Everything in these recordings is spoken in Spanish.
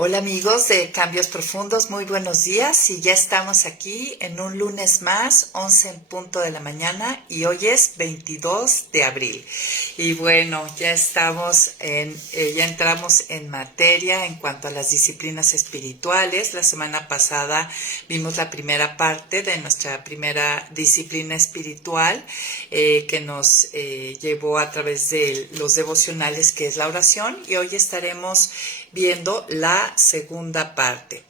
Hola amigos de Cambios Profundos, muy buenos días y ya estamos aquí en un lunes más, 11 en punto de la mañana y hoy es 22 de abril. Y bueno, ya entramos en materia en cuanto a las disciplinas espirituales. La semana pasada vimos la primera parte de nuestra primera disciplina espiritual que nos llevó a través de los devocionales, que es la oración, y hoy estaremos viendo la segunda parte.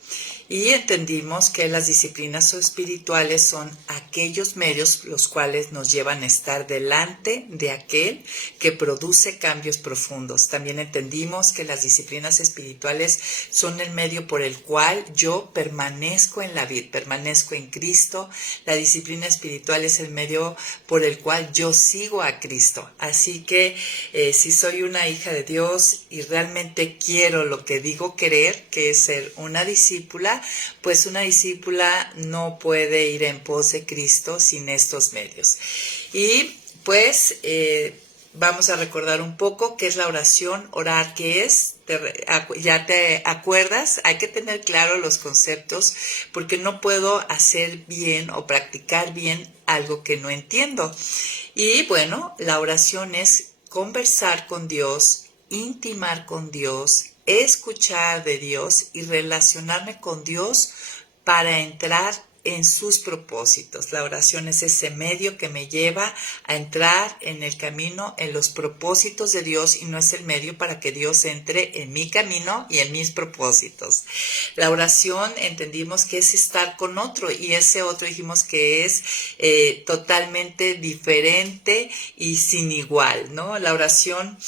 Y entendimos que las disciplinas espirituales son aquellos medios los cuales nos llevan a estar delante de aquel que produce cambios profundos. También entendimos que las disciplinas espirituales son el medio por el cual yo permanezco en la vida, permanezco en Cristo. La disciplina espiritual es el medio por el cual yo sigo a Cristo. Así que si soy una hija de Dios y realmente quiero lo que digo querer, que es ser una discípula, pues una discípula no puede ir en pos de Cristo sin estos medios. Y pues vamos a recordar un poco qué es la oración, orar qué es. Ya te acuerdas, hay que tener claro los conceptos porque no puedo hacer bien o practicar bien algo que no entiendo. Y bueno, la oración es conversar con Dios, intimar con Dios, escuchar de Dios y relacionarme con Dios para entrar en sus propósitos. La oración es ese medio que me lleva a entrar en el camino, en los propósitos de Dios, y no es el medio para que Dios entre en mi camino y en mis propósitos. La oración entendimos que es estar con otro, y ese otro dijimos que es totalmente diferente y sin igual, ¿no? La oración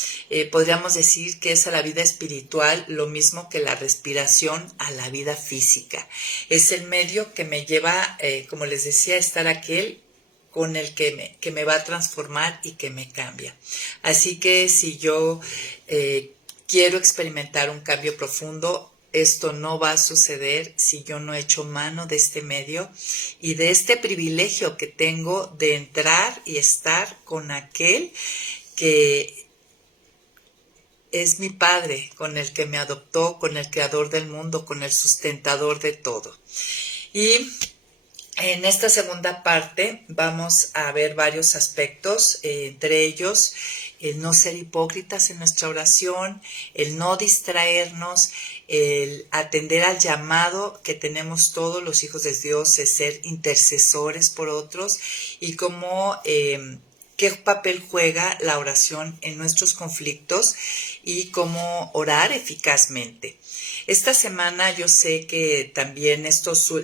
podríamos decir que es a la vida espiritual lo mismo que la respiración a la vida física. Es el medio que me lleva, como les decía, a estar aquel con el que me va a transformar y que me cambia. Así que si yo quiero experimentar un cambio profundo, esto no va a suceder si yo no echo mano de este medio y de este privilegio que tengo de entrar y estar con aquel que es mi Padre, con el que me adoptó, con el creador del mundo, con el sustentador de todo. Y en esta segunda parte vamos a ver varios aspectos, entre ellos el no ser hipócritas en nuestra oración, el no distraernos, el atender al llamado que tenemos todos los hijos de Dios de ser intercesores por otros, y cómo qué papel juega la oración en nuestros conflictos y cómo orar eficazmente. Esta semana yo sé que también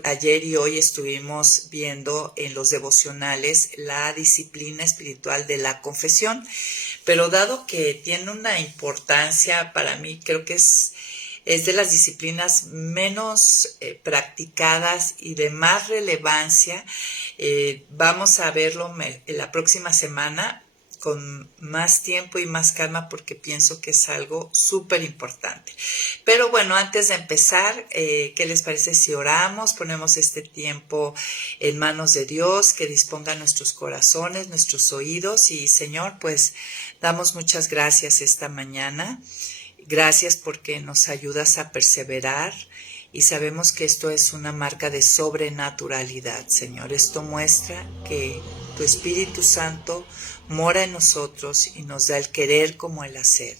ayer y hoy estuvimos viendo en los devocionales la disciplina espiritual de la confesión, pero dado que tiene una importancia para mí, creo que es de las disciplinas menos practicadas y de más relevancia. Vamos a verlo la próxima semana con más tiempo y más calma porque pienso que es algo súper importante. Pero bueno, antes de empezar, ¿qué les parece si oramos? Ponemos este tiempo en manos de Dios, que disponga nuestros corazones, nuestros oídos, y Señor, pues damos muchas gracias esta mañana. Gracias porque nos ayudas a perseverar y sabemos que esto es una marca de sobrenaturalidad, Señor. Esto muestra que tu Espíritu Santo mora en nosotros y nos da el querer como el hacer.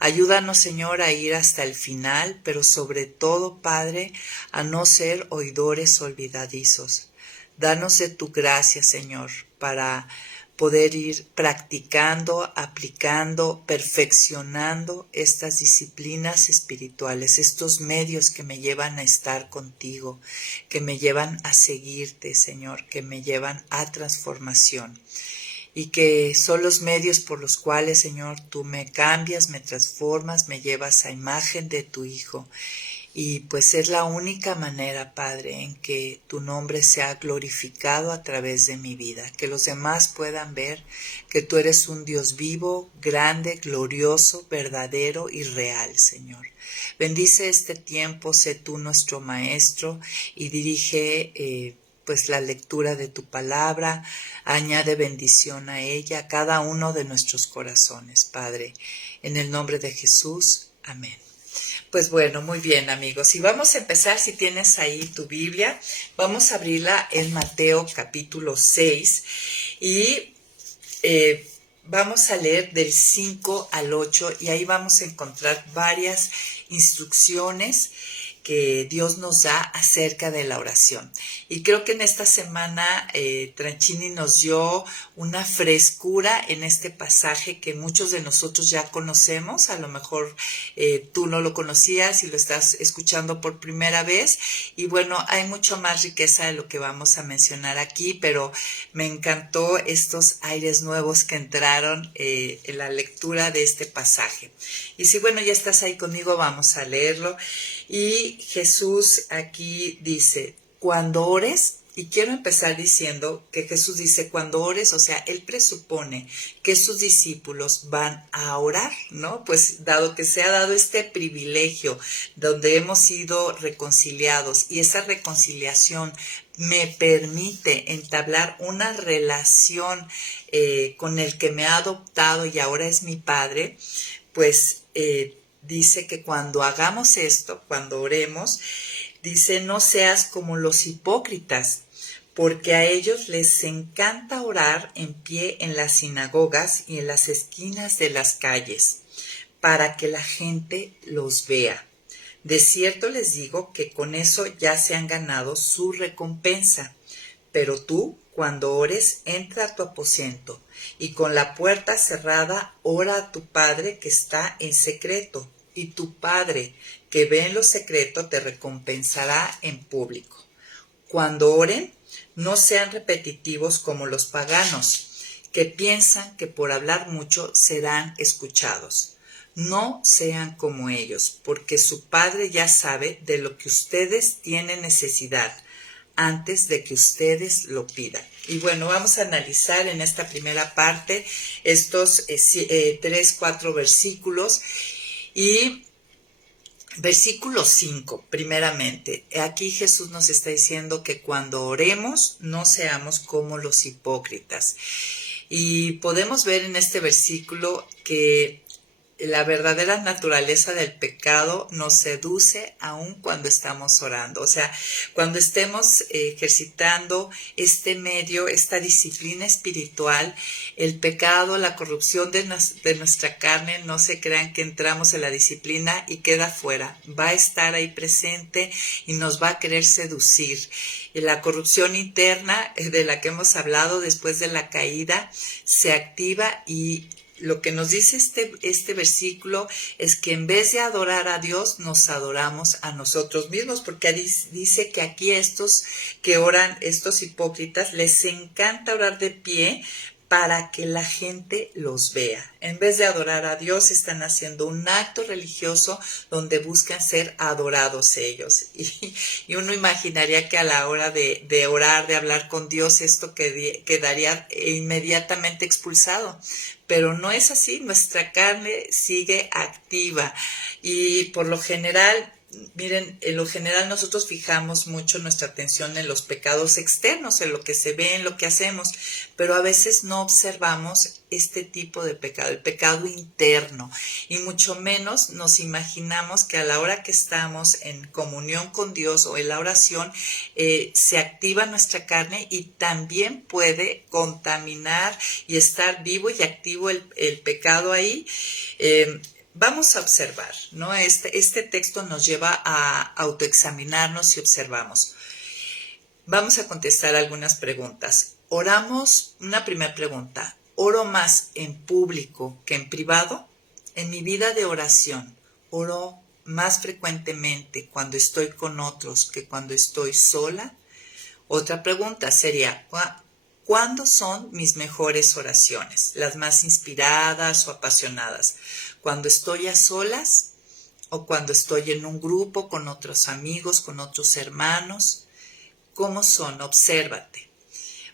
Ayúdanos, Señor, a ir hasta el final, pero sobre todo, Padre, a no ser oidores olvidadizos. Danos de tu gracia, Señor, para poder ir practicando, aplicando, perfeccionando estas disciplinas espirituales, estos medios que me llevan a estar contigo, que me llevan a seguirte, Señor, que me llevan a transformación. Y que son los medios por los cuales, Señor, tú me cambias, me transformas, me llevas a imagen de tu Hijo. Y pues es la única manera, Padre, en que tu nombre sea glorificado a través de mi vida, que los demás puedan ver que tú eres un Dios vivo, grande, glorioso, verdadero y real, Señor. Bendice este tiempo, sé tú nuestro Maestro y dirige pues la lectura de tu palabra, añade bendición a ella, a cada uno de nuestros corazones, Padre. En el nombre de Jesús, amén. Pues bueno, muy bien amigos. Y vamos a empezar, si tienes ahí tu Biblia, vamos a abrirla en Mateo capítulo 6 y vamos a leer del 5 al 8 y ahí vamos a encontrar varias instrucciones que Dios nos da acerca de la oración. Y creo que en esta semana Tranchini nos dio una frescura en este pasaje que muchos de nosotros ya conocemos. A lo mejor tú no lo conocías y lo estás escuchando por primera vez. Y bueno, hay mucho más riqueza de lo que vamos a mencionar aquí, pero me encantó estos aires nuevos que entraron en la lectura de este pasaje. Y si bueno, ya estás ahí conmigo, vamos a leerlo. Y Jesús aquí dice, cuando ores, y quiero empezar diciendo que Jesús dice, cuando ores, o sea, Él presupone que sus discípulos van a orar, ¿no? Pues dado que se ha dado este privilegio donde hemos sido reconciliados y esa reconciliación me permite entablar una relación con el que me ha adoptado y ahora es mi Padre, pues dice que cuando hagamos esto, cuando oremos, dice, no seas como los hipócritas, porque a ellos les encanta orar en pie en las sinagogas y en las esquinas de las calles, para que la gente los vea. De cierto les digo que con eso ya se han ganado su recompensa. Pero tú, cuando ores, entra a tu aposento, y con la puerta cerrada ora a tu Padre que está en secreto, y tu Padre que ve en lo secreto te recompensará en público. Cuando oren, no sean repetitivos como los paganos, que piensan que por hablar mucho serán escuchados. No sean como ellos, porque su Padre ya sabe de lo que ustedes tienen necesidad antes de que ustedes lo pidan. Y bueno, vamos a analizar en esta primera parte estos 4 versículos. Y versículo 5, primeramente, aquí Jesús nos está diciendo que cuando oremos no seamos como los hipócritas. Y podemos ver en este versículo que la verdadera naturaleza del pecado nos seduce aun cuando estamos orando. O sea, cuando estemos ejercitando este medio, esta disciplina espiritual, el pecado, la corrupción de nuestra carne, no se crean que entramos en la disciplina y queda fuera. Va a estar ahí presente y nos va a querer seducir. Y la corrupción interna de la que hemos hablado después de la caída se activa y lo que nos dice este versículo es que en vez de adorar a Dios, nos adoramos a nosotros mismos, porque dice que aquí estos que oran, estos hipócritas, les encanta orar de pie para que la gente los vea. En vez de adorar a Dios, están haciendo un acto religioso donde buscan ser adorados ellos. Y uno imaginaría que a la hora de orar, de hablar con Dios, esto quedaría inmediatamente expulsado. Pero no es así, nuestra carne sigue activa y por lo general, miren, en lo general nosotros fijamos mucho nuestra atención en los pecados externos, en lo que se ve, en lo que hacemos, pero a veces no observamos este tipo de pecado, el pecado interno, y mucho menos nos imaginamos que a la hora que estamos en comunión con Dios o en la oración, se activa nuestra carne y también puede contaminar y estar vivo y activo el pecado ahí. Vamos a observar, ¿no? Este texto nos lleva a autoexaminarnos y observamos. Vamos a contestar algunas preguntas. Oramos, una primera pregunta, ¿oro más en público que en privado? En mi vida de oración, ¿oro más frecuentemente cuando estoy con otros que cuando estoy sola? Otra pregunta sería, ¿cuándo son mis mejores oraciones? Las más inspiradas o apasionadas. ¿Cuando estoy a solas o cuando estoy en un grupo con otros amigos, con otros hermanos? ¿Cómo son? Obsérvate.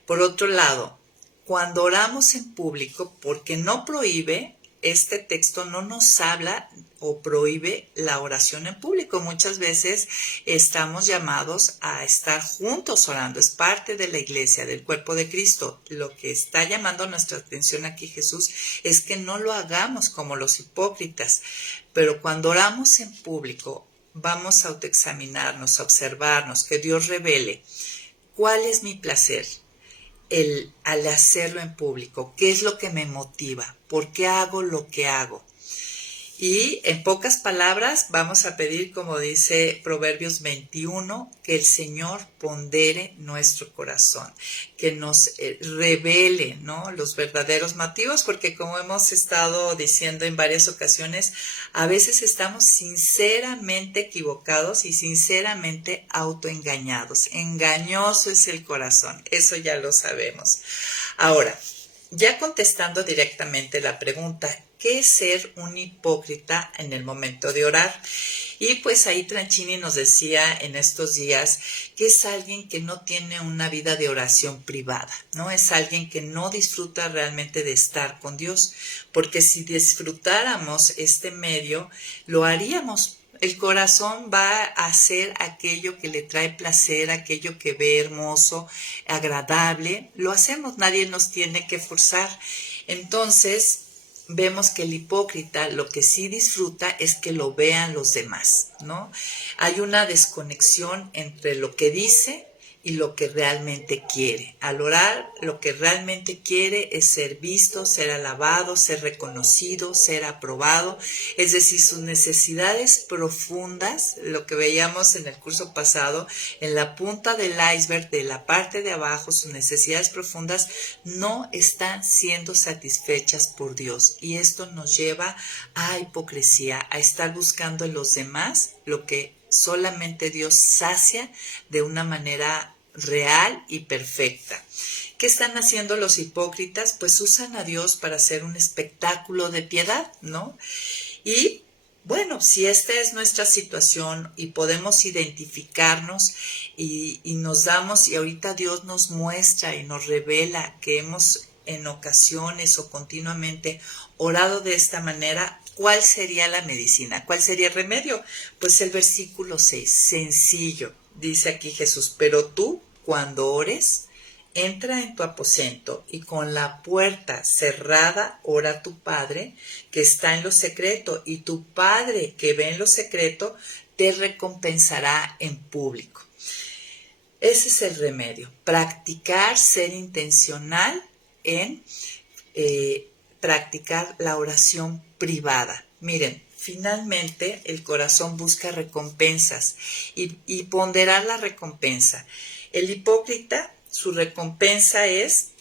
Por otro lado, cuando oramos en público, porque no prohíbe, este texto no nos habla o prohíbe la oración en público. Muchas veces estamos llamados a estar juntos orando. Es parte de la iglesia, del cuerpo de Cristo. Lo que está llamando nuestra atención aquí Jesús es que no lo hagamos como los hipócritas. pero cuando oramos en público, vamos a autoexaminarnos, a observarnos, que Dios revele cuál es mi placer al hacerlo en público, qué es lo que me motiva, por qué hago lo que hago. Y en pocas palabras vamos a pedir, como dice Proverbios 21, que el Señor pondere nuestro corazón, que nos revele, ¿no?, los verdaderos motivos, porque como hemos estado diciendo en varias ocasiones, a veces estamos sinceramente equivocados y sinceramente autoengañados. Engañoso es el corazón, eso ya lo sabemos. Ahora, ya contestando directamente la pregunta, ¿qué es ser un hipócrita en el momento de orar? Y pues ahí Tranchini nos decía en estos días que es alguien que no tiene una vida de oración privada, ¿no? Es alguien que no disfruta realmente de estar con Dios, porque si disfrutáramos este medio, lo haríamos. El corazón va a hacer aquello que le trae placer, aquello que ve hermoso, agradable. Lo hacemos, nadie nos tiene que forzar. Entonces, vemos que el hipócrita lo que sí disfruta es que lo vean los demás, ¿no? Hay una desconexión entre lo que dice y lo que realmente quiere. Al orar, lo que realmente quiere es ser visto, ser alabado, ser reconocido, ser aprobado. Es decir, sus necesidades profundas, lo que veíamos en el curso pasado, en la punta del iceberg, de la parte de abajo, sus necesidades profundas no están siendo satisfechas por Dios. Y esto nos lleva a hipocresía, a estar buscando en los demás lo que solamente Dios sacia de una manera real y perfecta. ¿Qué están haciendo los hipócritas? Pues usan a Dios para hacer un espectáculo de piedad, ¿no? Y bueno, si esta es nuestra situación y podemos identificarnos y nos damos, y ahorita Dios nos muestra y nos revela que hemos en ocasiones o continuamente orado de esta manera, ¿cuál sería la medicina? ¿Cuál sería el remedio? Pues el versículo 6, sencillo. Dice aquí Jesús, pero tú cuando ores, entra en tu aposento y con la puerta cerrada ora a tu Padre que está en lo secreto, y tu Padre que ve en lo secreto te recompensará en público. Ese es el remedio, practicar, ser intencional en practicar la oración privada. Miren, finalmente el corazón busca recompensas y ponderar la recompensa. El hipócrita, su recompensa es,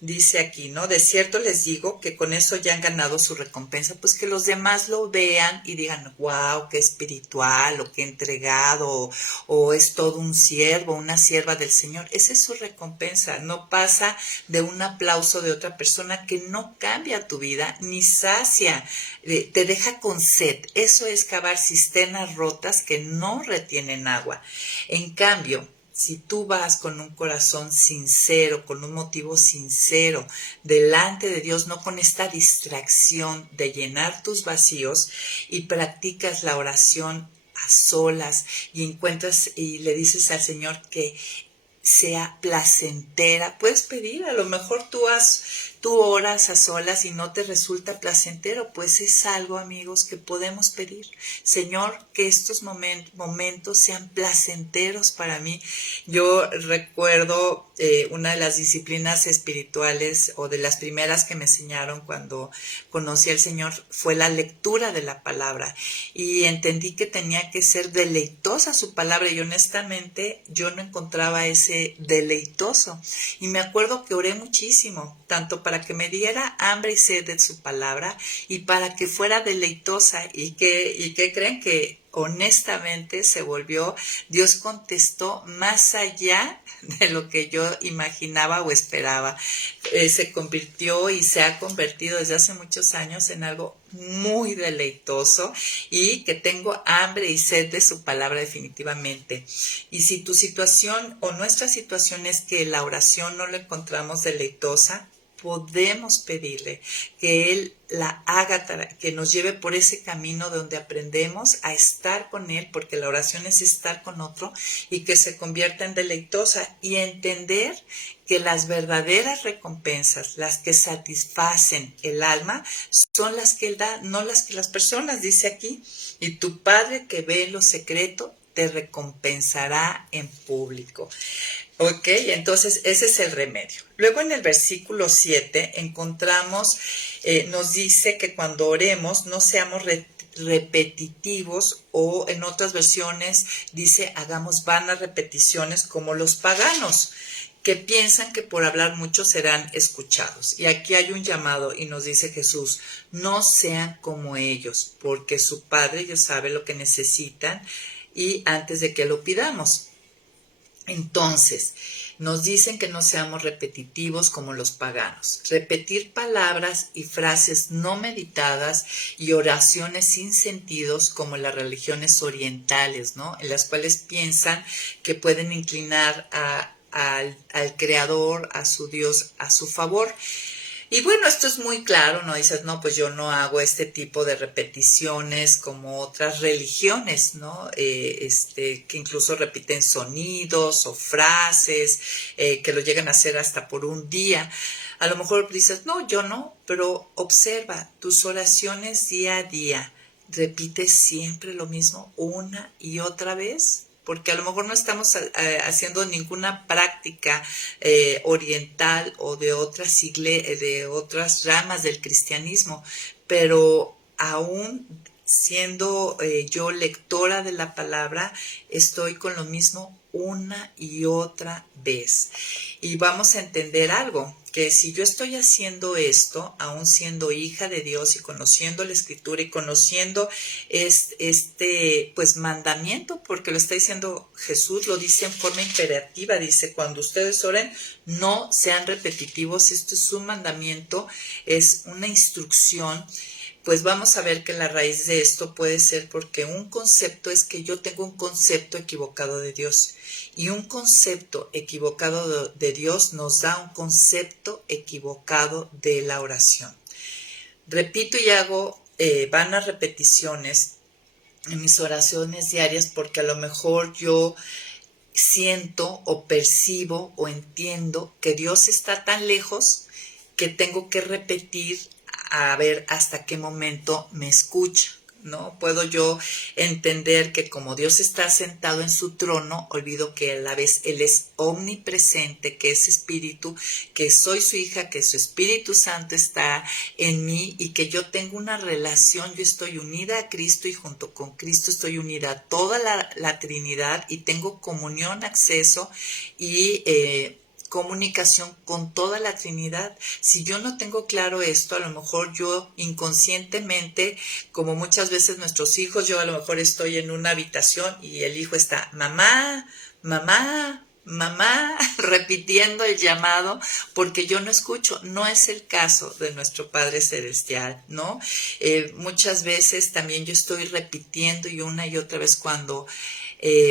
dice aquí, ¿no? De cierto les digo que con eso ya han ganado su recompensa, pues que los demás lo vean y digan, wow, qué espiritual, o qué entregado, o es todo un siervo, una sierva del Señor. Esa es su recompensa, no pasa de un aplauso de otra persona que no cambia tu vida, ni sacia, te deja con sed. Eso es cavar cisternas rotas que no retienen agua. En cambio, si tú vas con un corazón sincero, con un motivo sincero, delante de Dios, no con esta distracción de llenar tus vacíos, y practicas la oración a solas y encuentras y le dices al Señor que sea placentera, puedes pedir, a lo mejor tú oras a solas y no te resulta placentero, pues es algo, amigos, que podemos pedir. Señor, que estos momentos sean placenteros para mí. Yo recuerdo una de las disciplinas espirituales, o de las primeras que me enseñaron cuando conocí al Señor, fue la lectura de la palabra, y entendí que tenía que ser deleitosa su palabra, y honestamente yo no encontraba ese deleitoso, y me acuerdo que oré muchísimo, tanto para que me diera hambre y sed de su palabra y para que fuera deleitosa. ¿Y que creen? Que honestamente se volvió, Dios contestó más allá de lo que yo imaginaba o esperaba. Se convirtió y se ha convertido desde hace muchos años en algo muy deleitoso, y que tengo hambre y sed de su palabra definitivamente. Y si tu situación o nuestra situación es que la oración no la encontramos deleitosa, podemos pedirle que Él la haga, que nos lleve por ese camino donde aprendemos a estar con Él, porque la oración es estar con otro, y que se convierta en deleitosa, y entender que las verdaderas recompensas, las que satisfacen el alma, son las que Él da, no las que las personas, dice aquí, y tu Padre que ve en lo secreto te recompensará en público. Ok, entonces ese es el remedio. Luego en el versículo 7 encontramos, nos dice que cuando oremos no seamos repetitivos, o en otras versiones dice hagamos vanas repeticiones como los paganos, que piensan que por hablar mucho serán escuchados. Y aquí hay un llamado y nos dice Jesús, no sean como ellos, porque su Padre ya sabe lo que necesitan y antes de que lo pidamos. Entonces, nos dicen que no seamos repetitivos como los paganos. Repetir palabras y frases no meditadas y oraciones sin sentidos como las religiones orientales, ¿no? En las cuales piensan que pueden inclinar al Creador, a su Dios, a su favor. Y bueno, esto es muy claro, ¿no? Dices, no, pues yo no hago este tipo de repeticiones como otras religiones, ¿no? Que incluso repiten sonidos o frases, que lo llegan a hacer hasta por un día. A lo mejor dices, no, yo no, pero observa tus oraciones día a día. ¿Repites siempre lo mismo una y otra vez? Porque a lo mejor no estamos haciendo ninguna práctica oriental o de otras ramas del cristianismo, pero aún siendo yo lectora de la palabra, estoy con lo mismo una y otra vez. Y vamos a entender algo, que si yo estoy haciendo esto, aún siendo hija de Dios y conociendo la Escritura y conociendo este pues mandamiento, porque lo está diciendo Jesús, lo dice en forma imperativa, dice, cuando ustedes oren, no sean repetitivos, esto es un mandamiento, es una instrucción. Pues vamos a ver que la raíz de esto puede ser porque un concepto es que yo tengo un concepto equivocado de Dios, y un concepto equivocado de Dios nos da un concepto equivocado de la oración. Repito y hago vanas repeticiones en mis oraciones diarias porque a lo mejor yo siento o percibo o entiendo que Dios está tan lejos que tengo que repetir a ver hasta qué momento me escucha, ¿no? Puedo yo entender que como Dios está sentado en su trono, olvido que a la vez Él es omnipresente, que es espíritu, que soy su hija, que su Espíritu Santo está en mí y que yo tengo una relación, yo estoy unida a Cristo y junto con Cristo estoy unida a toda la Trinidad y tengo comunión, acceso y comunicación con toda la Trinidad. Si yo no tengo claro esto, a lo mejor yo inconscientemente, como muchas veces nuestros hijos, yo a lo mejor estoy en una habitación y el hijo está, mamá, mamá, mamá, repitiendo el llamado porque yo no escucho. No es el caso de nuestro Padre Celestial, ¿no? Muchas veces también yo estoy repitiendo y una y otra vez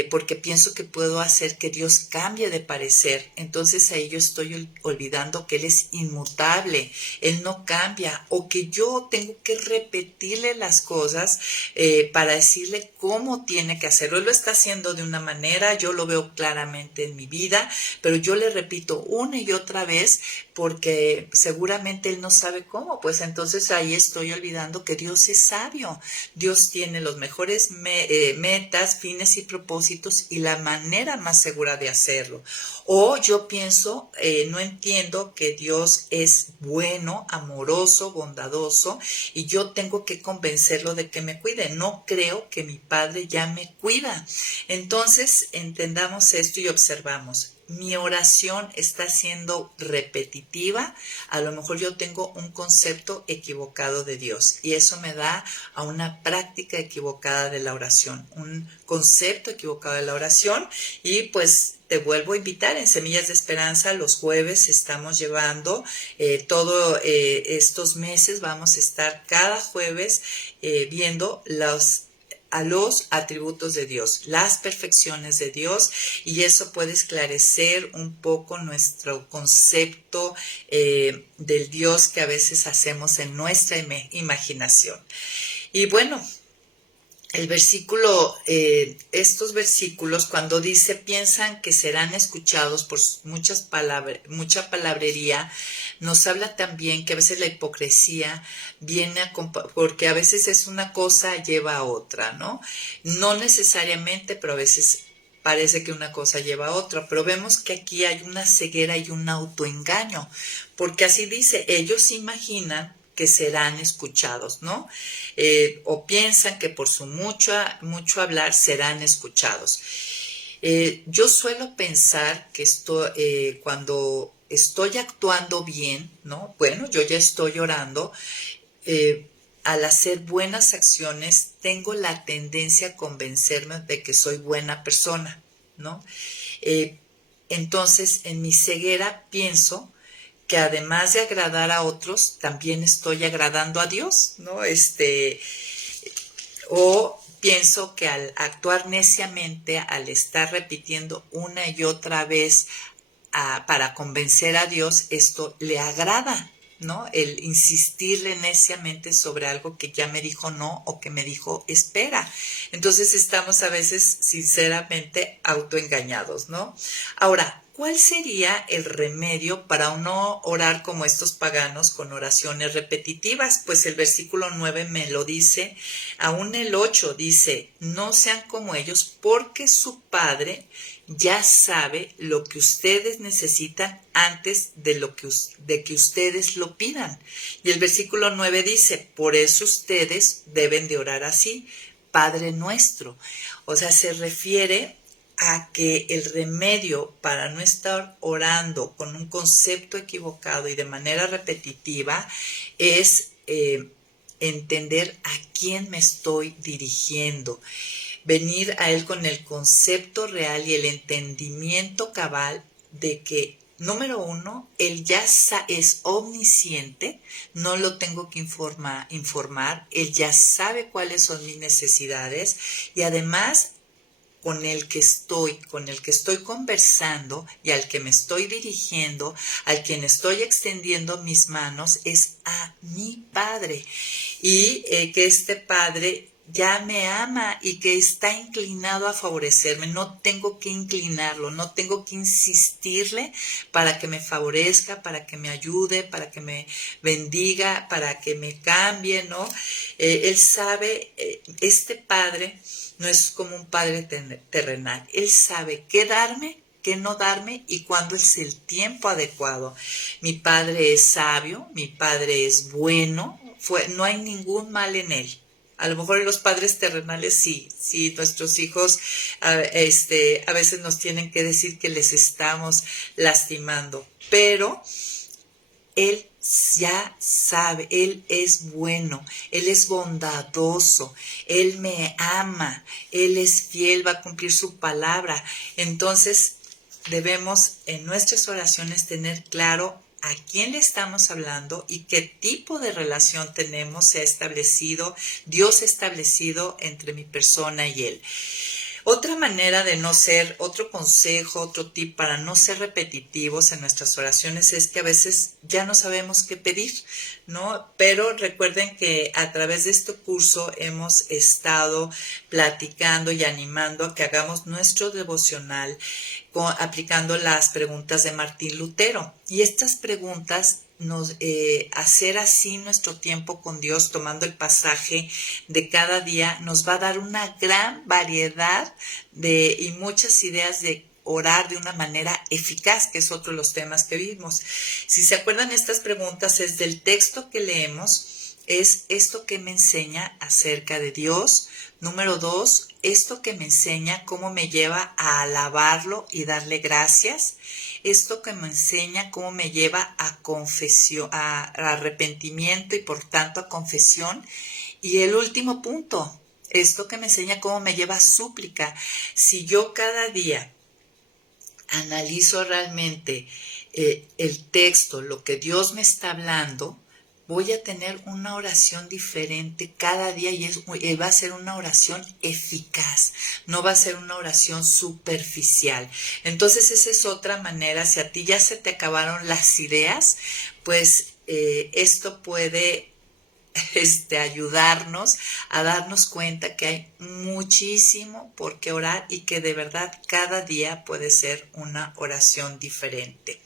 porque pienso que puedo hacer que Dios cambie de parecer. Entonces ahí yo estoy olvidando que Él es inmutable, Él no cambia, o que yo tengo que repetirle las cosas para decirle cómo tiene que hacerlo. Él lo está haciendo de una manera, yo lo veo claramente en mi vida, pero yo le repito una y otra vez porque seguramente Él no sabe cómo. Pues entonces ahí estoy olvidando que Dios es sabio, Dios tiene los mejores metas, fines y propósitos y la manera más segura de hacerlo. O yo pienso, no entiendo que Dios es bueno, amoroso, bondadoso y yo tengo que convencerlo de que me cuide. No creo que mi Padre ya me cuida. Entonces entendamos esto y observamos. Mi oración está siendo repetitiva, a lo mejor yo tengo un concepto equivocado de Dios y eso me da a una práctica equivocada de la oración, un concepto equivocado de la oración. Y pues te vuelvo a invitar en Semillas de Esperanza, los jueves estamos llevando todos estos meses, vamos a estar cada jueves viendo a los atributos de Dios, las perfecciones de Dios, y eso puede esclarecer un poco nuestro concepto del Dios que a veces hacemos en nuestra imaginación. Y bueno, el versículo, estos versículos, cuando dice piensan que serán escuchados por mucha palabrería, nos habla también que a veces la hipocresía viene porque a veces es una cosa lleva a otra, ¿no? No necesariamente, pero a veces parece que una cosa lleva a otra, pero vemos que aquí hay una ceguera y un autoengaño, porque así dice, ellos imaginan que serán escuchados, ¿no? O piensan que por su mucho hablar serán escuchados. Yo suelo pensar que cuando estoy actuando bien, ¿no? Bueno, yo ya estoy orando, al hacer buenas acciones tengo la tendencia a convencerme de que soy buena persona, ¿no? Entonces, en mi ceguera pienso que además de agradar a otros, también estoy agradando a Dios, ¿no? O pienso que al actuar neciamente, al estar repitiendo una y otra vez para convencer a Dios, esto le agrada, ¿no? El insistirle neciamente sobre algo que ya me dijo no o que me dijo espera. Entonces estamos a veces sinceramente autoengañados, ¿no? Ahora, ¿cuál sería el remedio para no orar como estos paganos con oraciones repetitivas? Pues el versículo 9 me lo dice, aún el 8 dice, no sean como ellos porque su Padre ya sabe lo que ustedes necesitan antes de que ustedes lo pidan. Y el versículo 9 dice, por eso ustedes deben de orar así, Padre nuestro. O sea, se refiere a que el remedio para no estar orando con un concepto equivocado y de manera repetitiva es entender a quién me estoy dirigiendo, venir a Él con el concepto real y el entendimiento cabal de que, número uno, Él ya es omnisciente, no lo tengo que informar, Él ya sabe cuáles son mis necesidades y además con el que estoy conversando y al que me estoy dirigiendo, al quien estoy extendiendo mis manos, es a mi Padre. Y que este Padre ya me ama y que está inclinado a favorecerme. No tengo que inclinarlo, no tengo que insistirle para que me favorezca, para que me ayude, para que me bendiga, para que me cambie, ¿no? Él sabe, este Padre no es como un padre terrenal. Él sabe qué darme, qué no darme y cuándo es el tiempo adecuado. Mi Padre es sabio, mi Padre es bueno, no hay ningún mal en él. A lo mejor en los padres terrenales sí, nuestros hijos a veces nos tienen que decir que les estamos lastimando, pero Él ya sabe, Él es bueno, Él es bondadoso, Él me ama, Él es fiel, va a cumplir su palabra. Entonces debemos en nuestras oraciones tener claro a quién le estamos hablando y qué tipo de relación tenemos, Dios ha establecido entre mi persona y Él. Otra manera de no ser, otro consejo, otro tip para no ser repetitivos en nuestras oraciones es que a veces ya no sabemos qué pedir, ¿no? Pero recuerden que a través de este curso hemos estado platicando y animando a que hagamos nuestro devocional aplicando las preguntas de Martín Lutero. Y estas preguntas hacer así nuestro tiempo con Dios, tomando el pasaje de cada día, nos va a dar una gran variedad y muchas ideas de orar de una manera eficaz, que es otro de los temas que vimos. Si se acuerdan, estas preguntas es del texto que leemos, es esto que me enseña acerca de Dios. Número 2, esto que me enseña cómo me lleva a alabarlo y darle gracias. Esto que me enseña cómo me lleva a confesión, a arrepentimiento y por tanto a confesión. Y el último punto, esto que me enseña cómo me lleva a súplica. Si yo cada día analizo realmente el texto, lo que Dios me está hablando, voy a tener una oración diferente cada día y va a ser una oración eficaz, no va a ser una oración superficial. Entonces esa es otra manera. Si a ti ya se te acabaron las ideas, pues esto puede ayudarnos a darnos cuenta que hay muchísimo por qué orar y que de verdad cada día puede ser una oración diferente.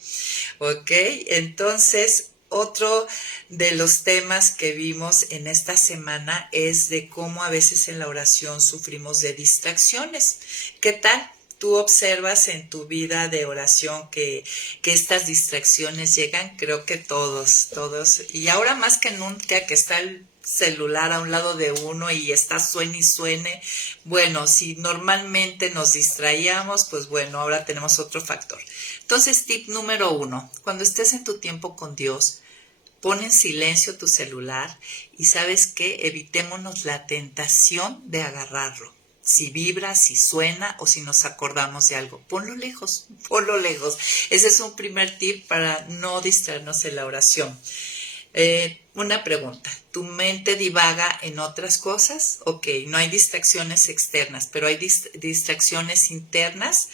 ¿Ok? Entonces, otro de los temas que vimos en esta semana es de cómo a veces en la oración sufrimos de distracciones. ¿Qué tal? ¿Tú observas en tu vida de oración que estas distracciones llegan? Creo que todos. Y ahora más que nunca que está el celular a un lado de uno y está suene y suene. Bueno, si normalmente nos distraíamos, pues bueno, ahora tenemos otro factor. Entonces, tip número 1, cuando estés en tu tiempo con Dios, pon en silencio tu celular y ¿sabes qué? Evitémonos la tentación de agarrarlo. Si vibra, si suena o si nos acordamos de algo, ponlo lejos, ponlo lejos. Ese es un primer tip para no distraernos en la oración. Una pregunta, ¿tu mente divaga en otras cosas? Ok, no hay distracciones externas, pero hay distracciones internas.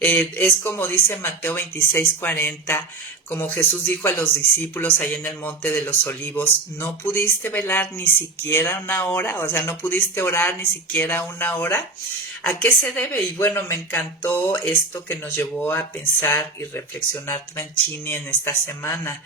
Es como dice Mateo 26:40, como Jesús dijo a los discípulos ahí en el Monte de los Olivos, no pudiste velar ni siquiera una hora, o sea, no pudiste orar ni siquiera una hora. ¿A qué se debe? Y bueno, me encantó esto que nos llevó a pensar y reflexionar Tranchini en esta semana.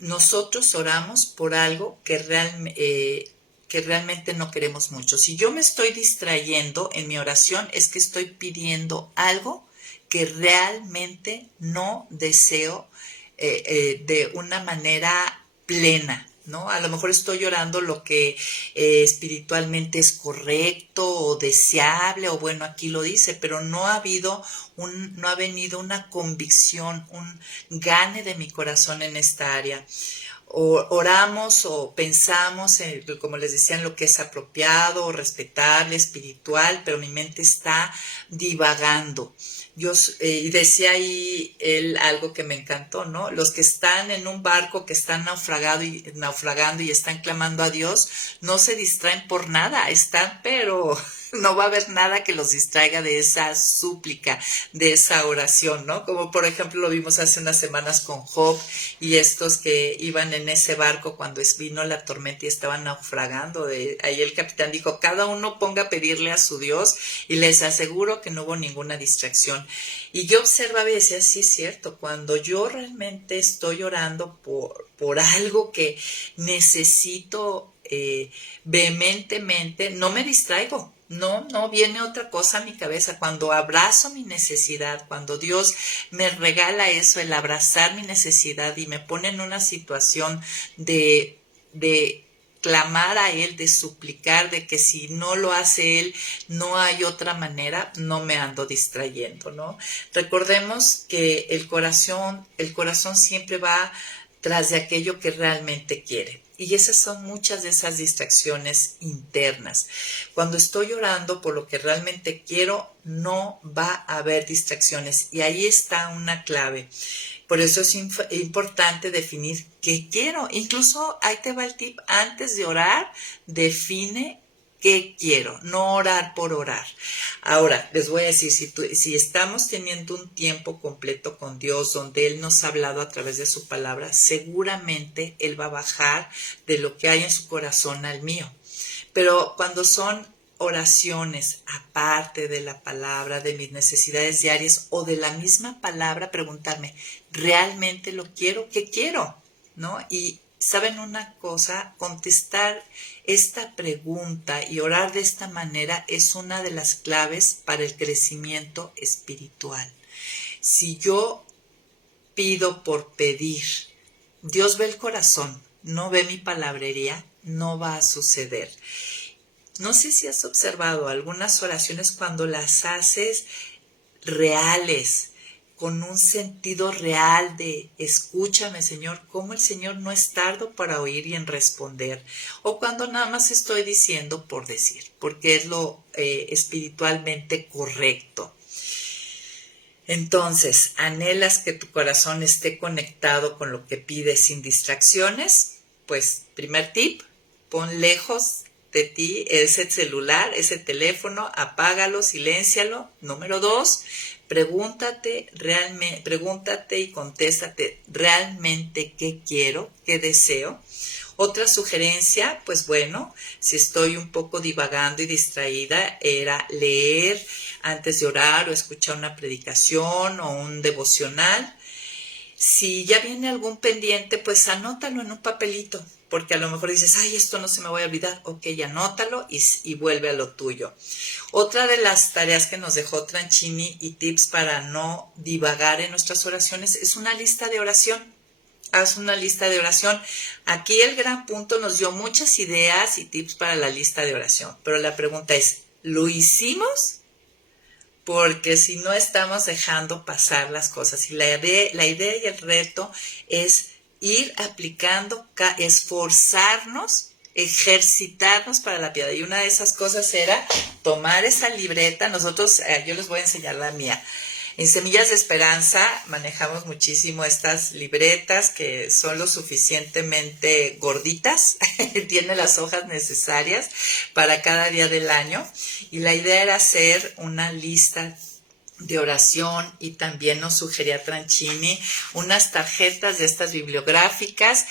Nosotros oramos por algo que realmente no queremos mucho. Si yo me estoy distrayendo en mi oración, es que estoy pidiendo algo que realmente no deseo de una manera plena, ¿no? A lo mejor estoy llorando lo que espiritualmente es correcto o deseable, o bueno, aquí lo dice, pero no ha venido una convicción, un gane de mi corazón en esta área. Oramos o pensamos, como les decía, en lo que es apropiado o respetable, espiritual, pero mi mente está divagando. Y decía ahí él algo que me encantó, ¿no? Los que están en un barco que están naufragando y están clamando a Dios, no se distraen por nada, están, pero no va a haber nada que los distraiga de esa súplica, de esa oración, ¿no? Como por ejemplo lo vimos hace unas semanas con Job y estos que iban en ese barco cuando vino la tormenta y estaban naufragando. Ahí el capitán dijo, cada uno ponga a pedirle a su Dios, y les aseguro que no hubo ninguna distracción. Y yo observaba y decía, sí es cierto, cuando yo realmente estoy orando por algo que necesito vehementemente, no me distraigo. No viene otra cosa a mi cabeza. Cuando abrazo mi necesidad, cuando Dios me regala eso, el abrazar mi necesidad y me pone en una situación de clamar a Él, de suplicar, de que si no lo hace Él, no hay otra manera, no me ando distrayendo, ¿no? Recordemos que el corazón siempre va tras de aquello que realmente quiere. Y esas son muchas de esas distracciones internas. Cuando estoy orando por lo que realmente quiero, no va a haber distracciones. Y ahí está una clave. Por eso es importante definir qué quiero. Incluso ahí te va el tip. Antes de orar, define qué quiero, no orar por orar. Ahora, les voy a decir, si estamos teniendo un tiempo completo con Dios, donde Él nos ha hablado a través de su palabra, seguramente Él va a bajar de lo que hay en su corazón al mío. Pero cuando son oraciones aparte de la palabra, de mis necesidades diarias o de la misma palabra, preguntarme, ¿realmente lo quiero? ¿Qué quiero? ¿No? Y ¿saben una cosa? Contestar esta pregunta y orar de esta manera es una de las claves para el crecimiento espiritual. Si yo pido por pedir, Dios ve el corazón, no ve mi palabrería, no va a suceder. No sé si has observado algunas oraciones cuando las haces reales, con un sentido real de escúchame, Señor, cómo el Señor no es tardo para oír y en responder, o cuando nada más estoy diciendo por decir, porque es lo espiritualmente correcto. Entonces, ¿anhelas que tu corazón esté conectado con lo que pides sin distracciones? pues, primer tip, pon lejos de ti ese celular, ese teléfono, apágalo, siléncialo. Número 2, pregúntate y contéstate realmente qué quiero, qué deseo. Otra sugerencia, pues bueno, si estoy un poco divagando y distraída, era leer antes de orar o escuchar una predicación o un devocional. Si ya viene algún pendiente, pues anótalo en un papelito, porque a lo mejor dices, ay, esto no se me va a olvidar. Ok, anótalo y vuelve a lo tuyo. Otra de las tareas que nos dejó Tranchini y tips para no divagar en nuestras oraciones es una lista de oración. Haz una lista de oración. Aquí el gran punto nos dio muchas ideas y tips para la lista de oración, pero la pregunta es, ¿lo hicimos? Porque si no estamos dejando pasar las cosas. Y la idea y el reto es ir aplicando, esforzarnos, ejercitarnos para la piedad. Y una de esas cosas era tomar esa libreta. Nosotros, yo les voy a enseñar la mía. En Semillas de Esperanza manejamos muchísimo estas libretas que son lo suficientemente gorditas, tiene las hojas necesarias para cada día del año, y la idea era hacer una lista de oración, y también nos sugería Tranchini unas tarjetas de estas bibliográficas.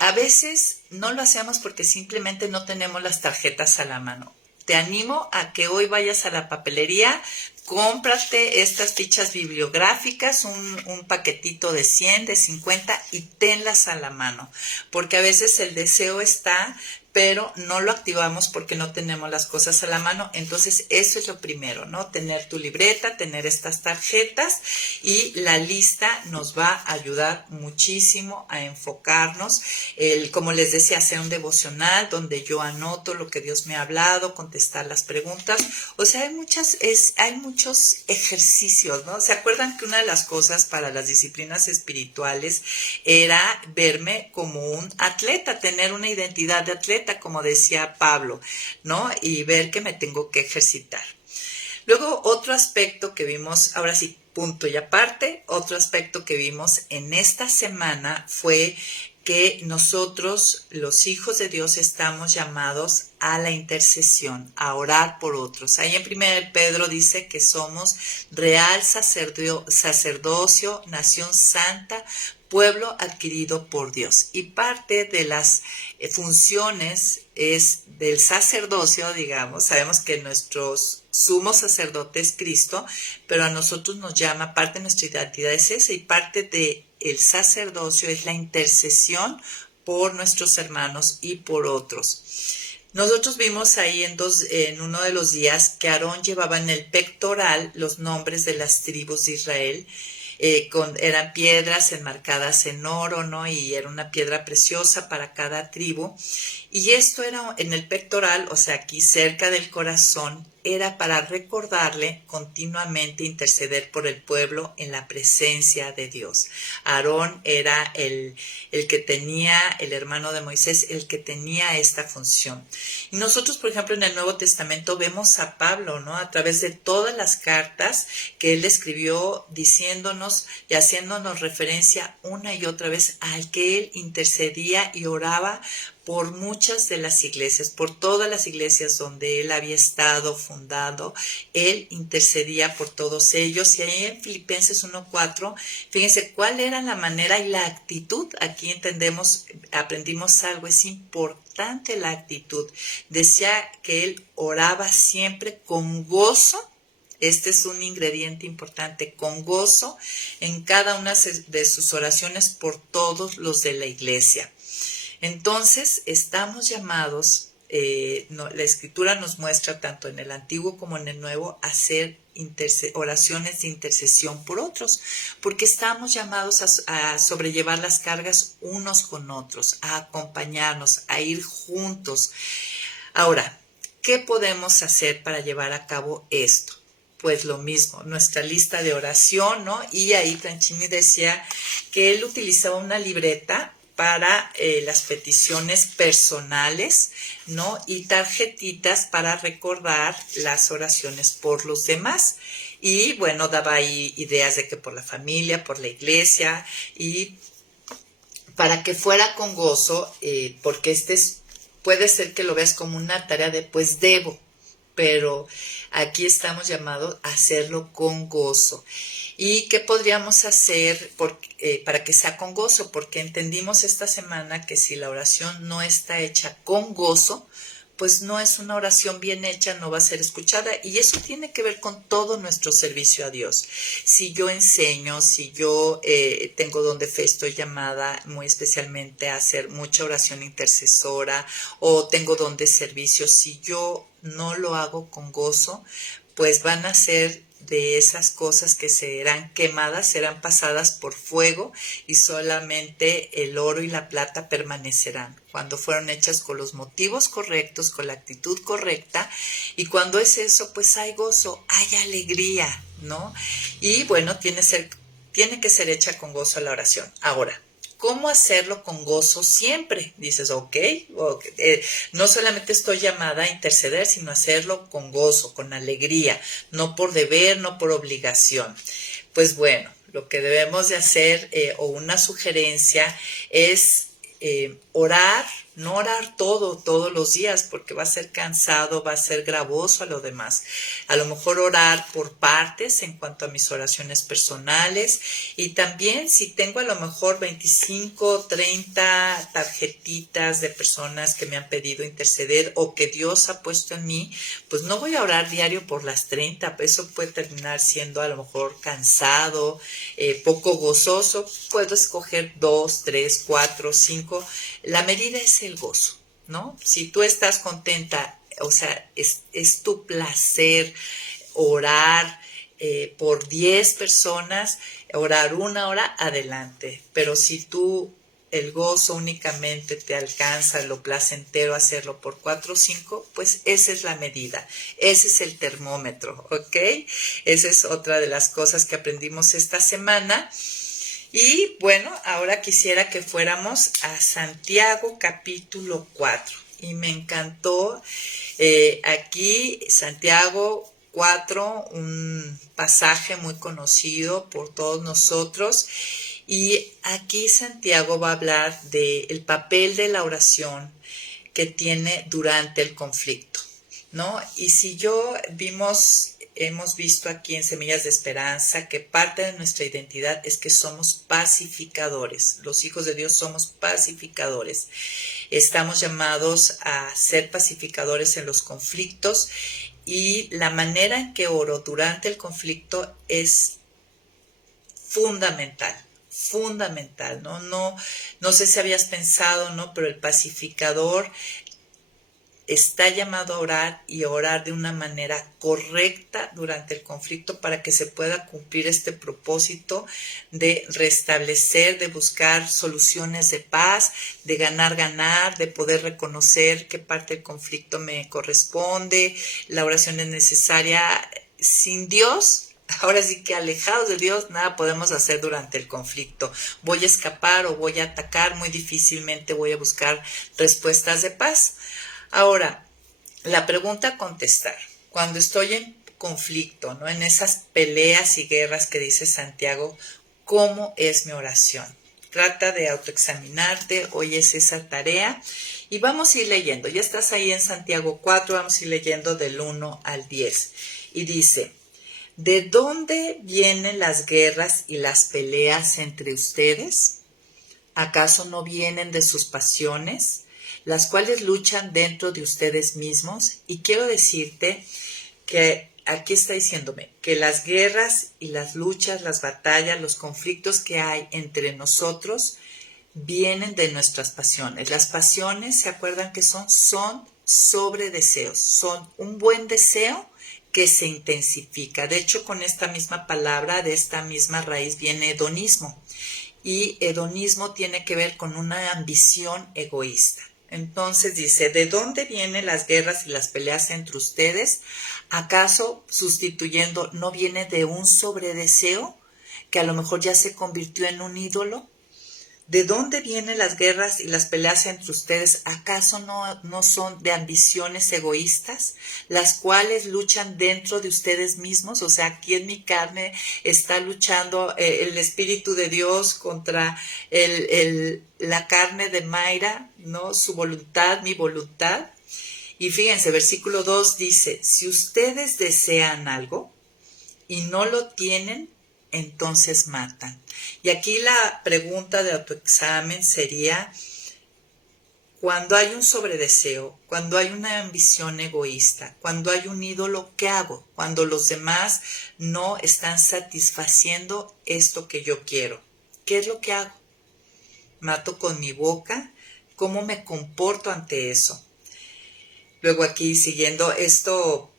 A veces no lo hacemos porque simplemente no tenemos las tarjetas a la mano. Te animo a que hoy vayas a la papelería, cómprate estas fichas bibliográficas, un paquetito de 100, de 50, y tenlas a la mano, porque a veces el deseo está, pero no lo activamos porque no tenemos las cosas a la mano. Entonces eso es lo primero, ¿no? Tener tu libreta, tener estas tarjetas, y la lista nos va a ayudar muchísimo a enfocarnos. Como les decía, hacer un devocional donde yo anoto lo que Dios me ha hablado, contestar las preguntas. O sea, hay muchos ejercicios, ¿no? ¿Se acuerdan que una de las cosas para las disciplinas espirituales era verme como un atleta, tener una identidad de atleta, como decía Pablo, ¿no? Y ver que me tengo que ejercitar. Luego, otro aspecto que vimos, ahora sí, punto y aparte, otro aspecto que vimos en esta semana fue que nosotros, los hijos de Dios, estamos llamados a la intercesión, a orar por otros. Ahí en 1 Pedro dice que somos real sacerdocio, nación santa, pueblo adquirido por Dios. Y parte de las funciones es del sacerdocio, digamos. Sabemos que nuestro sumo sacerdote es Cristo, pero a nosotros nos llama, parte de nuestra identidad es esa, y parte de el sacerdocio es la intercesión por nuestros hermanos y por otros. Nosotros vimos ahí en uno de los días que Aarón llevaba en el pectoral los nombres de las tribus de Israel. Eran piedras enmarcadas en oro, ¿no? Y era una piedra preciosa para cada tribu. Y esto era en el pectoral, o sea, aquí cerca del corazón, era para recordarle continuamente, interceder por el pueblo en la presencia de Dios. Aarón era el que tenía, el hermano de Moisés, el que tenía esta función. Y nosotros, por ejemplo, en el Nuevo Testamento vemos a Pablo, ¿no? A través de todas las cartas que él escribió, diciéndonos y haciéndonos referencia una y otra vez al que él intercedía y oraba por muchas de las iglesias, por todas las iglesias donde él había estado fundado. Él intercedía por todos ellos. Y ahí en Filipenses 1:4, fíjense cuál era la manera y la actitud. Aquí aprendimos algo, es importante la actitud. Decía que él oraba siempre con gozo. Este es un ingrediente importante, con gozo en cada una de sus oraciones por todos los de la iglesia. Entonces, estamos llamados, la Escritura nos muestra tanto en el Antiguo como en el Nuevo, a hacer oraciones de intercesión por otros, porque estamos llamados a sobrellevar las cargas unos con otros, a acompañarnos, a ir juntos. Ahora, ¿qué podemos hacer para llevar a cabo esto? Pues lo mismo, nuestra lista de oración, ¿no? Y ahí Tranchini decía que él utilizaba una libreta para las peticiones personales, ¿no? Y tarjetitas para recordar las oraciones por los demás. Y bueno, daba ahí ideas de que por la familia, por la iglesia, y para que fuera con gozo, porque puede ser que lo veas como una tarea de pues debo, pero aquí estamos llamados a hacerlo con gozo. ¿Y qué podríamos hacer para que sea con gozo? Porque entendimos esta semana que si la oración no está hecha con gozo, pues no es una oración bien hecha, no va a ser escuchada. Y eso tiene que ver con todo nuestro servicio a Dios. Si yo enseño, si yo tengo don de fe, estoy llamada muy especialmente a hacer mucha oración intercesora, o tengo don de servicio, si yo no lo hago con gozo, pues van a ser de esas cosas que serán quemadas, serán pasadas por fuego, y solamente el oro y la plata permanecerán cuando fueron hechas con los motivos correctos, con la actitud correcta. Y cuando es eso, pues hay gozo, hay alegría, ¿no? Y bueno, tiene que ser hecha con gozo la oración. Ahora, ¿cómo hacerlo con gozo siempre? Dices, okay, no solamente estoy llamada a interceder, sino a hacerlo con gozo, con alegría, no por deber, no por obligación. Pues bueno, lo que debemos de hacer, o una sugerencia, es orar, no orar todos los días, porque va a ser cansado, va a ser gravoso a lo demás. A lo mejor orar por partes en cuanto a mis oraciones personales, y también si tengo a lo mejor 25, 30 tarjetitas de personas que me han pedido interceder o que Dios ha puesto en mí, pues no voy a orar diario por las 30, eso puede terminar siendo a lo mejor cansado, poco gozoso. Puedo escoger 2, 3, 4, 5. La medida es el gozo, ¿no? Si tú estás contenta, o sea, es tu placer orar por 10 personas, orar 1 hora, adelante. Pero si el gozo únicamente te alcanza, lo placentero hacerlo por 4 o 5, pues esa es la medida, ese es el termómetro, ¿ok? Esa es otra de las cosas que aprendimos esta semana. Y bueno, ahora quisiera que fuéramos a Santiago capítulo 4. Y me encantó aquí Santiago 4, un pasaje muy conocido por todos nosotros. Y aquí Santiago va a hablar del papel de la oración que tiene durante el conflicto, ¿no? Y si hemos visto aquí en Semillas de Esperanza que parte de nuestra identidad es que somos pacificadores. Los hijos de Dios somos pacificadores. Estamos llamados a ser pacificadores en los conflictos, y la manera en que oro durante el conflicto es fundamental, ¿no? No sé si habías pensado, ¿no? Pero el pacificador está llamado a orar, y a orar de una manera correcta durante el conflicto para que se pueda cumplir este propósito de restablecer, de buscar soluciones de paz, de ganar, de poder reconocer qué parte del conflicto me corresponde. La oración es necesaria. Sin Dios, ahora sí que alejados de Dios, nada podemos hacer durante el conflicto. Voy a escapar o voy a atacar, muy difícilmente voy a buscar respuestas de paz. Ahora, la pregunta a contestar: cuando estoy en conflicto, ¿no? En esas peleas y guerras que dice Santiago, ¿cómo es mi oración? Trata de autoexaminarte, hoy es esa tarea, y vamos a ir leyendo. Ya estás ahí en Santiago 4, vamos a ir leyendo del 1 al 10. Y dice: ¿de dónde vienen las guerras y las peleas entre ustedes? ¿Acaso no vienen de sus pasiones, las cuales luchan dentro de ustedes mismos? Y quiero decirte que aquí está diciéndome que las guerras y las luchas, las batallas, los conflictos que hay entre nosotros vienen de nuestras pasiones. Las pasiones, ¿se acuerdan que son sobre deseos? Son un buen deseo que se intensifica. De hecho, con esta misma palabra, de esta misma raíz, viene hedonismo. Y hedonismo tiene que ver con una ambición egoísta. Entonces dice: ¿de dónde vienen las guerras y las peleas entre ustedes? ¿Acaso, sustituyendo, no viene de un sobredeseo que a lo mejor ya se convirtió en un ídolo? ¿De dónde vienen las guerras y las peleas entre ustedes? ¿Acaso no son de ambiciones egoístas, las cuales luchan dentro de ustedes mismos? O sea, aquí en mi carne está luchando el Espíritu de Dios contra la carne de Mayra, ¿no? Su voluntad, mi voluntad. Y fíjense, versículo 2 dice, si ustedes desean algo y no lo tienen, entonces matan. Y aquí la pregunta de autoexamen sería, cuando hay un sobredeseo, cuando hay una ambición egoísta, cuando hay un ídolo, ¿qué hago? Cuando los demás no están satisfaciendo esto que yo quiero, ¿qué es lo que hago? ¿Mato con mi boca? ¿Cómo me comporto ante eso? Luego aquí, siguiendo esto,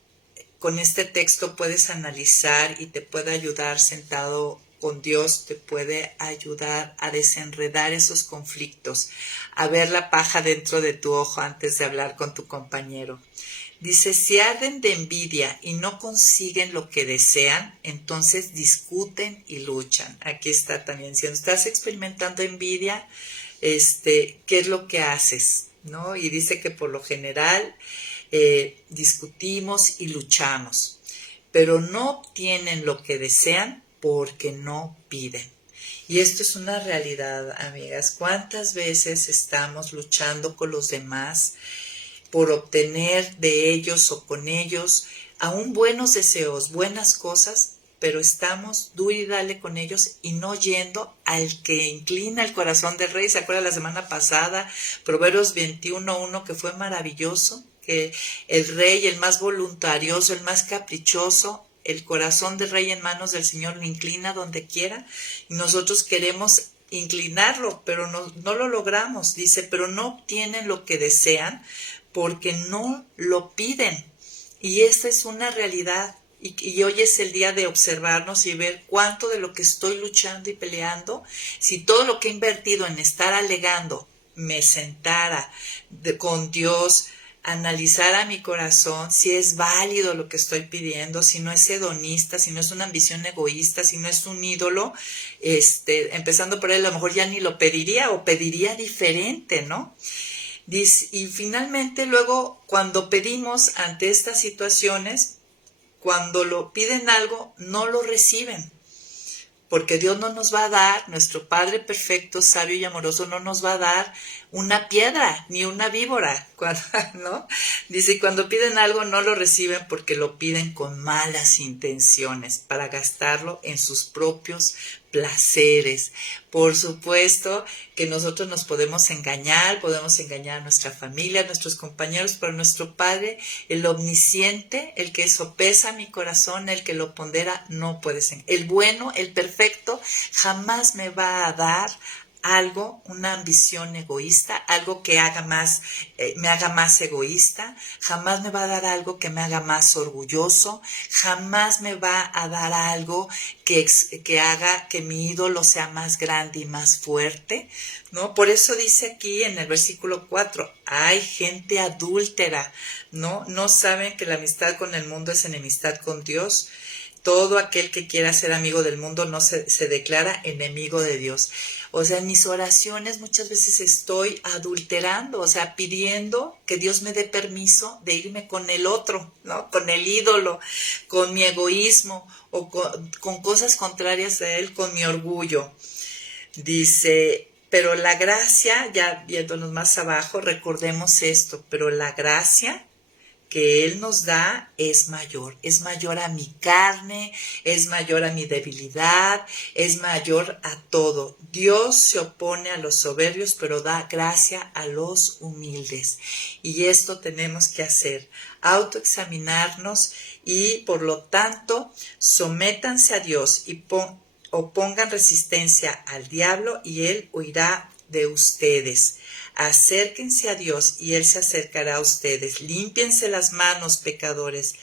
con este texto puedes analizar y te puede ayudar sentado con Dios, te puede ayudar a desenredar esos conflictos, a ver la paja dentro de tu ojo antes de hablar con tu compañero. Dice, si arden de envidia y no consiguen lo que desean, entonces discuten y luchan. Aquí está también, si estás experimentando envidia, ¿qué es lo que haces? ¿No? Y dice que por lo general discutimos y luchamos, pero no obtienen lo que desean porque no piden. Y esto es una realidad, amigas. ¿Cuántas veces estamos luchando con los demás por obtener de ellos o con ellos aún buenos deseos, buenas cosas, pero estamos duro y dale con ellos y no yendo al que inclina el corazón del rey? ¿Se acuerdan la semana pasada? Proverbios 21:1, que fue maravilloso, que el rey, el más voluntarioso, el más caprichoso, el corazón del rey en manos del Señor lo inclina donde quiera, y nosotros queremos inclinarlo, pero no lo logramos. Dice, pero no obtienen lo que desean porque no lo piden. Y esta es una realidad. Y hoy es el día de observarnos y ver cuánto de lo que estoy luchando y peleando, si todo lo que he invertido en estar alegando, me sentara con Dios, analizara mi corazón, si es válido lo que estoy pidiendo, si no es hedonista, si no es una ambición egoísta, si no es un ídolo, empezando por él, a lo mejor ya ni lo pediría o pediría diferente, ¿no? Dice, y finalmente luego cuando pedimos ante estas situaciones, cuando lo piden algo, no lo reciben. Porque Dios no nos va a dar, nuestro Padre perfecto, sabio y amoroso, no nos va a dar una piedra ni una víbora, ¿no? Dice, cuando piden algo no lo reciben porque lo piden con malas intenciones, para gastarlo en sus propios placeres. Por supuesto que nosotros nos podemos engañar a nuestra familia, a nuestros compañeros, pero nuestro Padre, el omnisciente, el que sopesa mi corazón, el que lo pondera, no puede ser. El bueno, el perfecto, jamás me va a dar algo, una ambición egoísta, algo que me haga más egoísta, jamás me va a dar algo que me haga más orgulloso, jamás me va a dar algo que haga que mi ídolo sea más grande y más fuerte, ¿no? Por eso dice aquí en el versículo 4, hay gente adúltera, ¿no? No saben que la amistad con el mundo es enemistad con Dios. Todo aquel que quiera ser amigo del mundo no se declara enemigo de Dios. O sea, en mis oraciones muchas veces estoy adulterando, o sea, pidiendo que Dios me dé permiso de irme con el otro, ¿no? Con el ídolo, con mi egoísmo o con cosas contrarias a él, con mi orgullo. Dice, pero la gracia, ya viéndonos más abajo, recordemos esto, pero la gracia que Él nos da es mayor a mi carne, es mayor a mi debilidad, es mayor a todo. Dios se opone a los soberbios, pero da gracia a los humildes. Y esto tenemos que hacer, autoexaminarnos y por lo tanto sométanse a Dios y opongan resistencia al diablo y Él huirá de ustedes. Acérquense a Dios y Él se acercará a ustedes. Límpiense las manos, pecadores,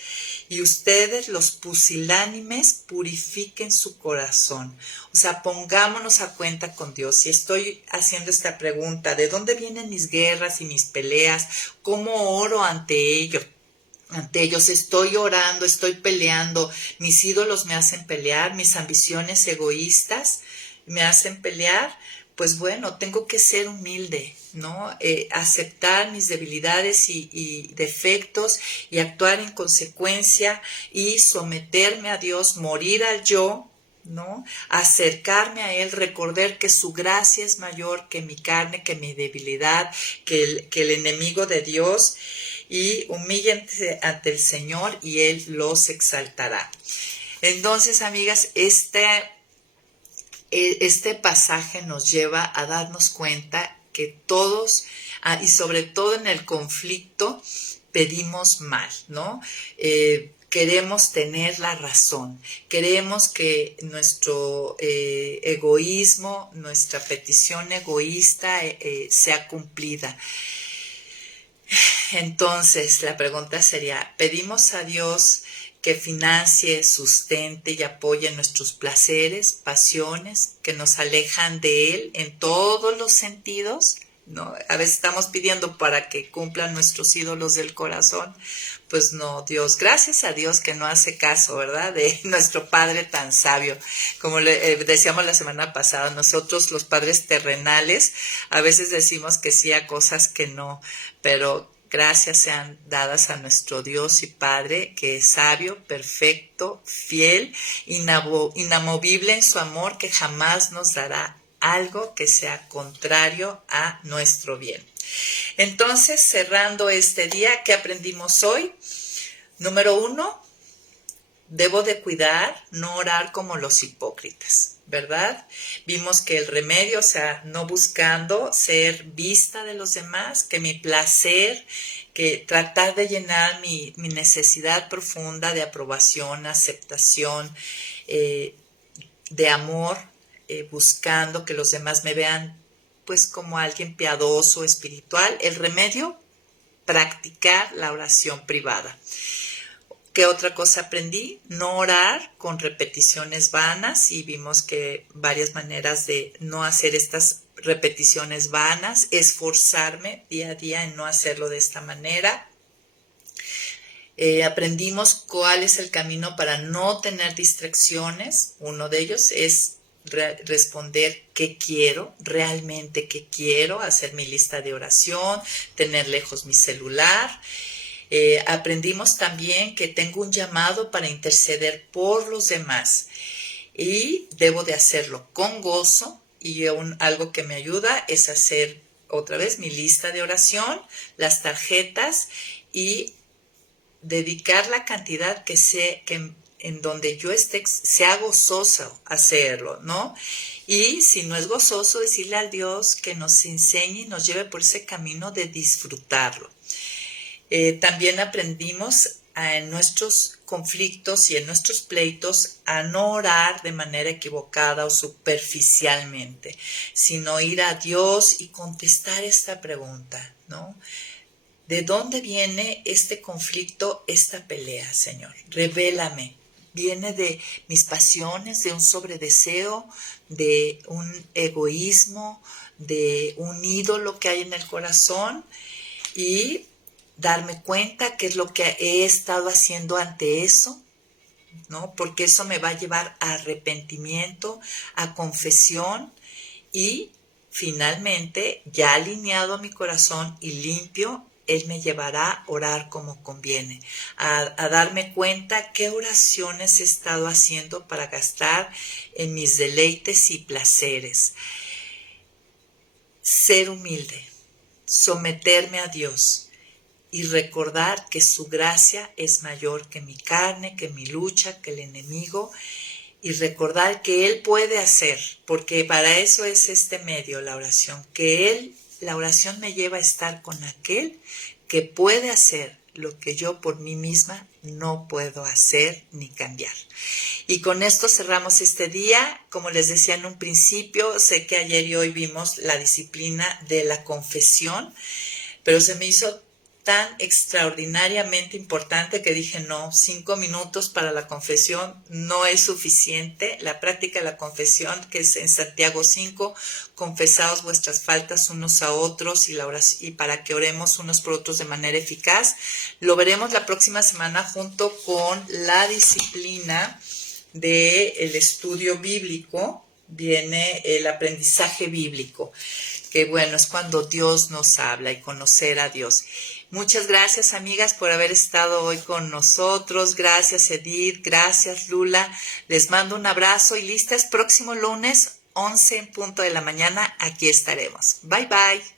y ustedes, los pusilánimes, purifiquen su corazón. O sea, pongámonos a cuenta con Dios. Si estoy haciendo esta pregunta, ¿de dónde vienen mis guerras y mis peleas? ¿Cómo oro ante ellos? Ante ellos estoy orando, estoy peleando, mis ídolos me hacen pelear, mis ambiciones egoístas me hacen pelear. pues bueno, tengo que ser humilde, ¿no? Aceptar mis debilidades y defectos y actuar en consecuencia y someterme a Dios, morir al yo, ¿no? Acercarme a Él, recordar que su gracia es mayor que mi carne, que mi debilidad, que el enemigo de Dios, y humíllense ante el Señor y Él los exaltará. Entonces, amigas, este pasaje nos lleva a darnos cuenta que todos, y sobre todo en el conflicto, pedimos mal, ¿no? Queremos tener la razón, queremos que nuestro egoísmo, nuestra petición egoísta sea cumplida. Entonces, la pregunta sería, ¿pedimos a Dios que financie, sustente y apoye nuestros placeres, pasiones, que nos alejan de Él en todos los sentidos? ¿No? A veces estamos pidiendo para que cumplan nuestros ídolos del corazón. Pues no, Dios, gracias a Dios que no hace caso, ¿verdad? De nuestro Padre tan sabio. Como decíamos la semana pasada, nosotros los padres terrenales a veces decimos que sí a cosas que no, pero gracias sean dadas a nuestro Dios y Padre, que es sabio, perfecto, fiel, inamovible en su amor, que jamás nos dará algo que sea contrario a nuestro bien. Entonces, cerrando este día, ¿qué aprendimos hoy? Número 1, debo de cuidar, no orar como los hipócritas, ¿verdad? Vimos que el remedio, o sea, no buscando ser vista de los demás, que mi placer, que tratar de llenar mi necesidad profunda de aprobación, aceptación, de amor, buscando que los demás me vean pues como alguien piadoso, espiritual. El remedio, practicar la oración privada. ¿Qué otra cosa aprendí? No orar con repeticiones vanas, y vimos que varias maneras de no hacer estas repeticiones vanas, esforzarme día a día en no hacerlo de esta manera. Aprendimos cuál es el camino para no tener distracciones. Uno de ellos es responder qué quiero, realmente qué quiero, hacer mi lista de oración, tener lejos mi celular. Aprendimos también que tengo un llamado para interceder por los demás y debo de hacerlo con gozo, y algo que me ayuda es hacer otra vez mi lista de oración, las tarjetas, y dedicar la cantidad que en donde yo esté sea gozoso hacerlo, ¿no? Y si no es gozoso, decirle a Dios que nos enseñe y nos lleve por ese camino de disfrutarlo. También aprendimos en nuestros conflictos y en nuestros pleitos a no orar de manera equivocada o superficialmente, sino ir a Dios y contestar esta pregunta, ¿no? ¿De dónde viene este conflicto, esta pelea, Señor? Revélame. ¿Viene de mis pasiones, de un sobredeseo, de un egoísmo, de un ídolo que hay en el corazón? Y darme cuenta qué es lo que he estado haciendo ante eso, ¿no? Porque eso me va a llevar a arrepentimiento, a confesión, y finalmente, ya alineado a mi corazón y limpio, Él me llevará a orar como conviene, a darme cuenta qué oraciones he estado haciendo para gastar en mis deleites y placeres. Ser humilde, someterme a Dios y recordar que su gracia es mayor que mi carne, que mi lucha, que el enemigo, y recordar que Él puede hacer, porque para eso es este medio, la oración, que la oración me lleva a estar con aquel que puede hacer lo que yo por mí misma no puedo hacer ni cambiar. Y con esto cerramos este día. Como les decía en un principio, sé que ayer y hoy vimos la disciplina de la confesión, pero se me hizo tan extraordinariamente importante que dije, no, 5 minutos para la confesión no es suficiente. La práctica de la confesión, que es en Santiago 5, confesaos vuestras faltas unos a otros y para que oremos unos por otros de manera eficaz. Lo veremos la próxima semana junto con la disciplina del estudio bíblico, viene el aprendizaje bíblico, que bueno, es cuando Dios nos habla y conocer a Dios. Muchas gracias, amigas, por haber estado hoy con nosotros. Gracias, Edith. Gracias, Lula. Les mando un abrazo y listas. Próximo lunes, 11 en punto de la mañana, aquí estaremos. Bye, bye.